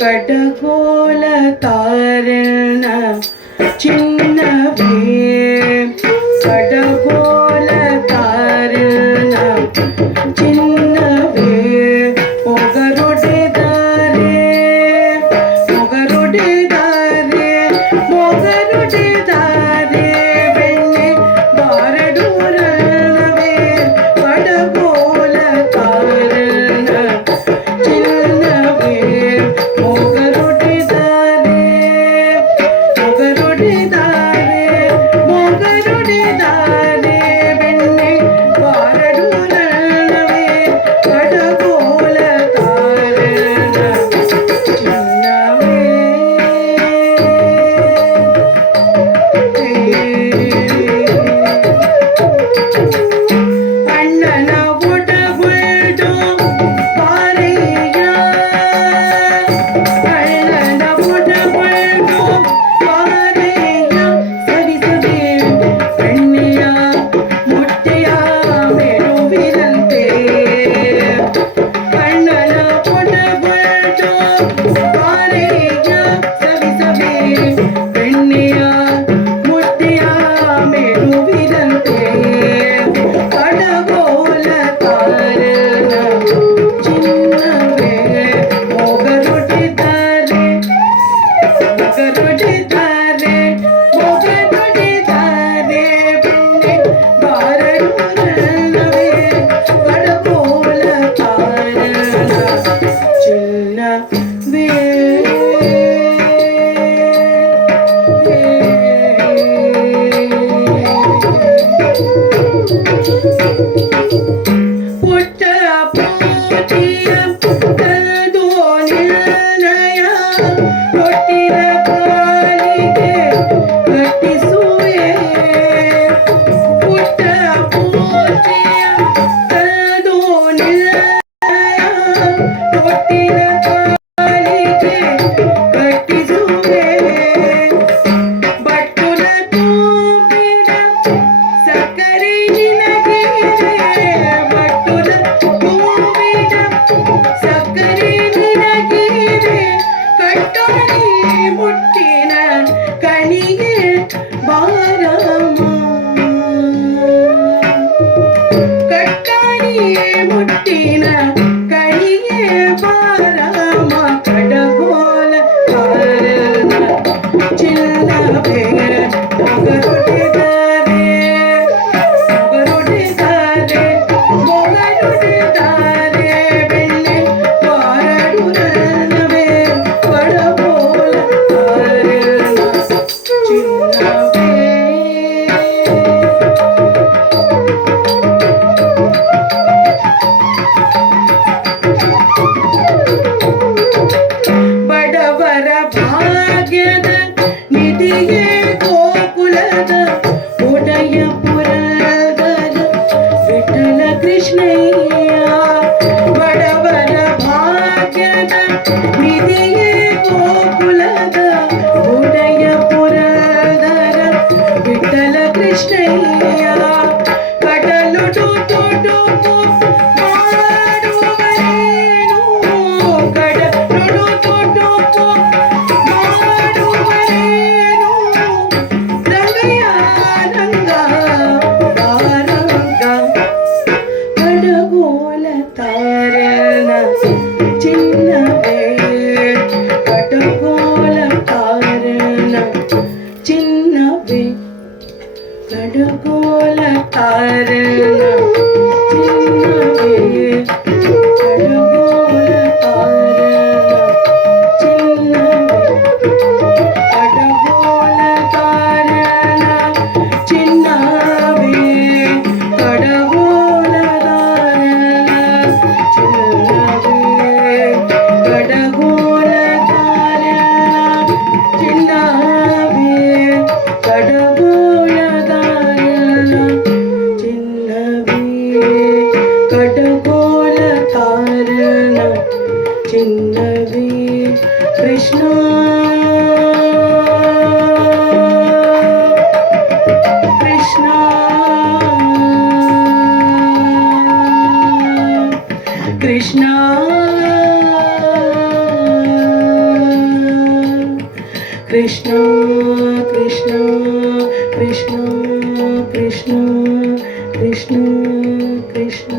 ಕಡಗೋಲ ತಾರಣ ಚಿನ್ನವೇ ಕಡಗೋಲ ತಾರಣ ಚಿನ್ನವೇ ಮೊಗರೊಡೆದಾರೆ ಮೊಗರೊಡೆದಾರೆ ಮೊಗರೊಡೆದಾರೆ ಬೆಣ್ಣೆ ಬಾರಡೂರವೇ ಕಡಗೋಲ ತಾರಣ ಚಿನ್ನವೇ ಮೊಗರೊಡೆದಾರೆ ಮೊಗರೊಡೆದಾರೆ ಮೊಗರೊಡೆದಾರೆ ಚಿನ್ನವೇ ಬಡವರ ಭಾಗ್ಯದ ನಿಧಿಯೇ ಗೋಕುಲದ ಒಡೆಯ ಪುರದರ ವಿಠಲ ಕೃಷ್ಣಯ್ಯ ಬಡವರ ಭಾಗ್ಯದ ನಿಧಿಯೇ ಗೋಕುಲದ ಒಡೆಯ ಪುರದರ ವಿಠಲ ಕೃಷ್ಣಯ್ಯ ಕಡಲು ತುಡುಕು ಮಾಡುವರೇನು ಕಡಲು ತುಡುಕು ಮಾಡುವರೇನು ರಂಗಯ್ಯ ರಂಗ ಬಾರಂಗ ಕಡಗೋಲ ತಾರನ ಚಿನ್ನವೇ ಕಡಗೋಲ ತಾರನ ಚಿನ್ನವೇ ಕಡಗೋಲ ತಾರನ ಚಿನ್ನವೇ ಕಡಗೋಲ ತಾರನ ಚಿನ್ನವೇ ಕಡಗೋಲ ತಾರನ ಚಿನ್ನವೇ ಕಡಗೋಲ ತಾರನ ಚಿನ್ನವೇ ಕಡಗೋಲ ತಾರನ ಚಿನ್ನವೇ ಕಡಗೋಲ ತಾರನ ಚಿನ್ನವೇ ಕಡಗೋಲ ತಾರನ ಚಿನ್ನವೇ ಕೃಷ್ಣ ಕೃಷ್ಣ ಕೃಷ್ಣ ಕೃಷ್ಣ ಕೃಷ್ಣ ಕೃಷ್ಣ ಕೃಷ್ಣ ಕೃಷ್ಣ ಕೃಷ್ಣ